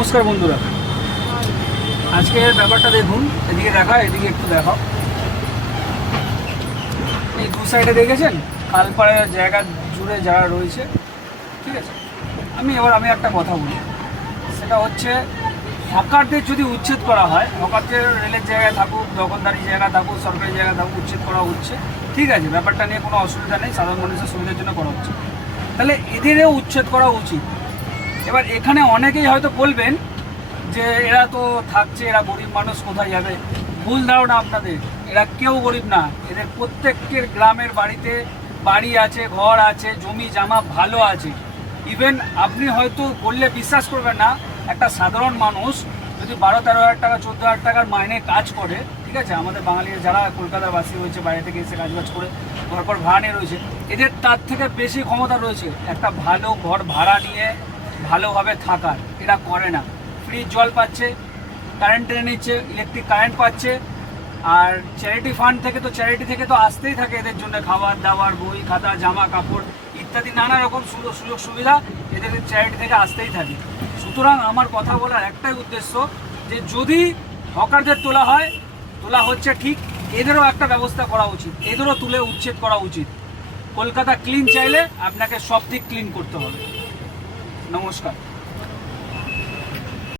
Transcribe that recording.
নমস্কার বন্ধুরা, আজকের ব্যাপারটা দেখুন। এদিকে দেখা, এদিকে একটু দেখাও। এই দু সাইডে দেখেছেন খালপাড়ের জায়গা জুড়ে যারা রয়েছে, ঠিক আছে। আমি একটা কথা বলি, সেটা হচ্ছে হকারদের যদি উচ্ছেদ করা হয়, হকারদের রেলের জায়গায় থাকুক, দোকানদারি জায়গা থাকুক, সরকারি জায়গা থাকুক, উচ্ছেদ করা হচ্ছে, ঠিক আছে, ব্যাপারটা নিয়ে কোনো অসুবিধা নেই, সাধারণ মানুষের সুবিধার জন্য করা হচ্ছে, তাহলে এদেরও উচ্ছেদ করা উচিত। এবার এখানে অনেকেই হয়তো বলবেন যে এরা তো থাকছে, এরা গরিব মানুষ, কোথায় যাবে? ভুল ধারণা আপনাদের। এরা কেউ গরিব না, এদের প্রত্যেকের গ্রামের বাড়িতে বাড়ি আছে, ঘর আছে, জমি জামা ভালো আছে। ইভেন আপনি হয়তো বললে বিশ্বাস করবেন না, একটা সাধারণ মানুষ যদি 12-13 হাজার টাকা, 14 হাজার টাকার মাইনে কাজ করে, ঠিক আছে, আমাদের বাঙালির যারা কলকাতার বাসী রয়েছে, বাইরে থেকে এসে কাজবাজ করে ঘর ভাড়া নিয়ে রয়েছে, এদের তার থেকে বেশি ক্ষমতা রয়েছে একটা ভালো ঘর ভাড়া নিয়ে ভালোভাবে থাকার। এরা করে না। ফ্রি জল পাচ্ছে, কারেন্ট টেনে নিচ্ছে, ইলেকট্রিক কারেন্ট পাচ্ছে, আর চ্যারিটি ফান্ড থেকে তো, চ্যারিটি থেকে তো আসতেই থাকে এদের জন্য খাবার দাবার, বই খাতা, জামা কাপড় ইত্যাদি নানা রকম সুযোগ সুবিধা এদের চ্যারিটি থেকে আসতেই থাকে। সুতরাং আমার কথা বলার একটাই উদ্দেশ্য, যে যদি হকারদের তোলা হচ্ছে ঠিক, এদেরও একটা ব্যবস্থা করা উচিত, এদেরও তুলে উচ্ছেদ করা উচিত। কলকাতা ক্লিন চাইলে আপনাকে সব দিক ক্লিন করতে হবে। নমস্কার।